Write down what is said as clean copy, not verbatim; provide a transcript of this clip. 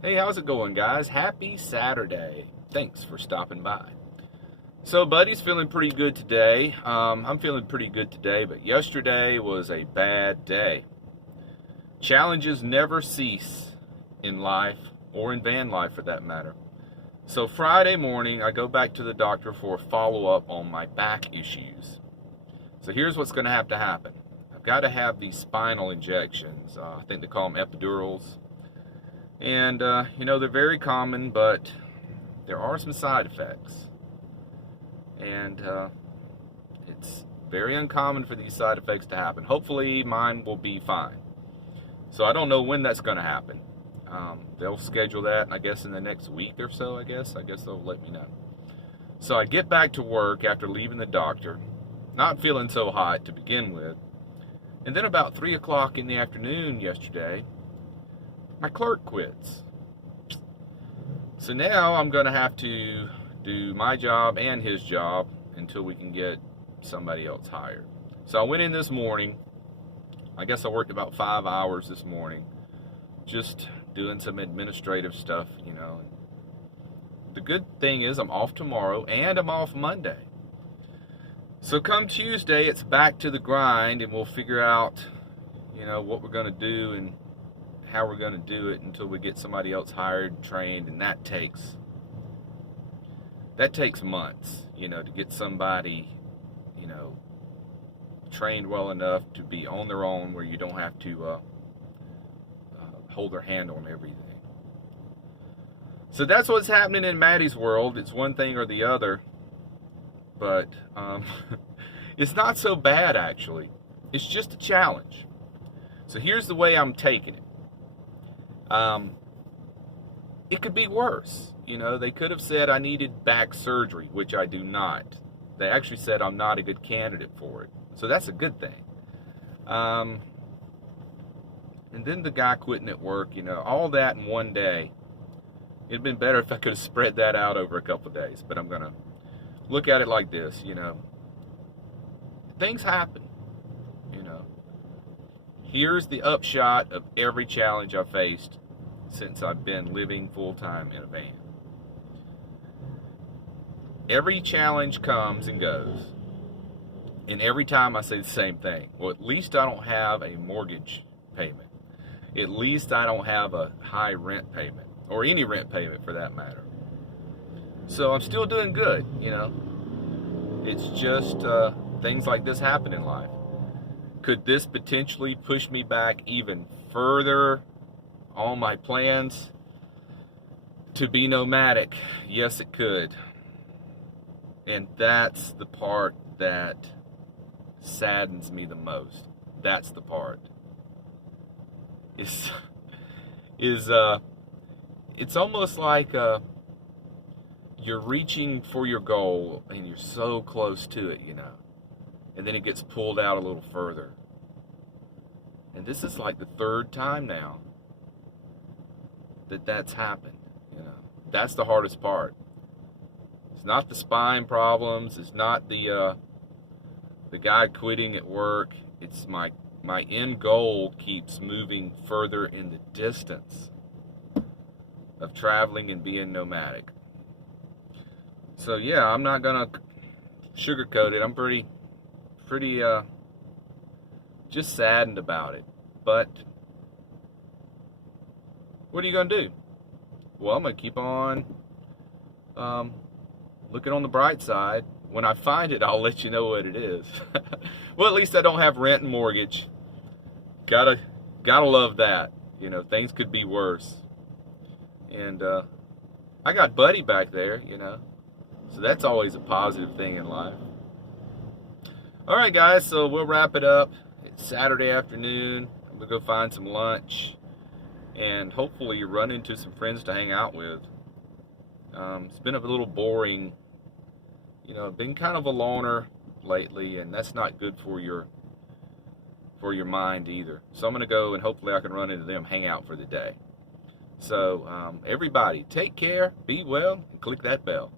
Hey, how's it going, guys? Happy Saturday. Thanks for stopping by. So, Buddy's feeling pretty good today. I'm feeling pretty good today, but yesterday was a bad day. Challenges never cease in life, or in van life for that matter. So, Friday morning, I go back to the doctor for a follow up on my back issues. So, here's what's going to happen. I've got to have these spinal injections. I think they call them epidurals. And, they're very common, but there are some side effects. And it's very uncommon for these side effects to happen. Hopefully, mine will be fine. So I don't know when that's going to happen. They'll schedule that, I guess, in the next week or so, I guess. They'll let me know. So I get back to work after leaving the doctor, not feeling so hot to begin with. And then about 3 o'clock in the afternoon yesterday, my clerk quits. So now I'm going to have to do my job and his job until we can get somebody else hired. So I went in this morning. I guess I worked about 5 hours this morning, just doing some administrative stuff. The good thing is I'm off tomorrow and I'm off Monday. So come Tuesday, it's back to the grind, and we'll figure out, what we're going to do and how we're going to do it until we get somebody else hired and trained, and that takes months, to get somebody, trained well enough to be on their own where you don't have to hold their hand on everything. So that's what's happening in Maddie's world. It's one thing or the other, but it's not so bad, actually. It's just a challenge. So here's the way I'm taking it. It could be worse. They could have said I needed back surgery, which I do not. They actually said I'm not a good candidate for it. So that's a good thing. And then the guy quitting at work, all that in one day. It'd been better if I could have spread that out over a couple of days. But I'm going to look at it like this, Things happen, Here's the upshot of every challenge I've faced since I've been living full-time in a van. Every challenge comes and goes, and every time I say the same thing. Well, at least I don't have a mortgage payment. At least I don't have a high rent payment, or any rent payment for that matter. So I'm still doing good, It's just things like this happen in life. Could this potentially push me back even further on my plans to be nomadic? Yes, it could. And that's the part that saddens me the most. That's the part. It's almost like you're reaching for your goal and you're so close to it, and then it gets pulled out a little further. And this is like the third time now that's happened. That's the hardest part. It's not the spine problems. It's not the guy quitting at work. It's my end goal keeps moving further in the distance of traveling and being nomadic. So yeah, I'm not gonna sugarcoat it. I'm pretty just saddened about it. But what are you gonna do? Well, I'm gonna keep on looking on the bright side. When I find it, I'll let you know what it is. Well, at least I don't have rent and mortgage. Gotta love that. Things could be worse. And I got Buddy back there, so that's always a positive thing in life. All right, guys, so we'll wrap it up. It's Saturday afternoon. I'm gonna go find some lunch, and hopefully run into some friends to hang out with. It's been a little boring. I've been kind of a loner lately, and that's not good for your mind either. So I'm gonna go, and hopefully I can run into them, hang out for the day. So everybody, take care, be well, and click that bell.